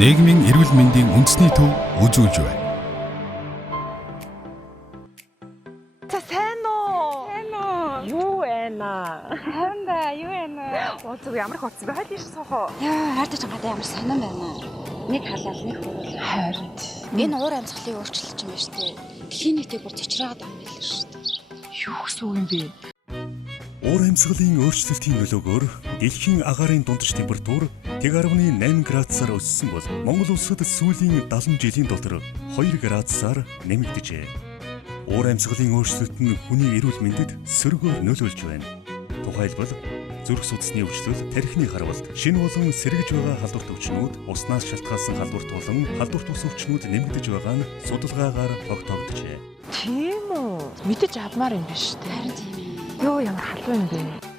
Нийгмийн эрүүл мэндийн үндэсний төв үзүүлж байна. За сайн уу? Сайн уу? Юу байна? Ханда юу байна? Уулзаг ямар их утсан бэ? Хойлоо ш сохоо. Яа, хайртай гадаа ямар сонирн байна. Нэг халаал, нэг хөрөл. Хайрт. Энэ уур амьсгалын өөрчлөлт юм байна шүү дээ. Дэлхийн нийтэд бүр цочроод байгаа юм байл шүү дээ. Юу гэсэн үг юм бэ? Уур амьсгалын өөрчлөлтийн нөлөөгөөр дэлхийн агаарын дундаж температур 1.8 градусаар өссөн бол Монгол улсад сүүлийн 70 жилийн дотор 2 градусаар нэмэгдэжээ. Уур амьсгалын өөрчлөлт нь хүний эрүүл мэндэд сөргөөр нөлөөлж байна. Тухайлбал зүрх судасны өвчлөл, тархины харвалт, шинэ болон сэргэж байгаа халдварт өвчнүүд, уснаас шалтгаалсан халдварт болон халдварт ус өвчнүүд нэмэгдэж байгаа нь судалгаагаар тогтооджээ. Тийм үү? Мэдэж авмаар юм биш үү? Харин тийм ээ. Юу ямар халуун юм бэ?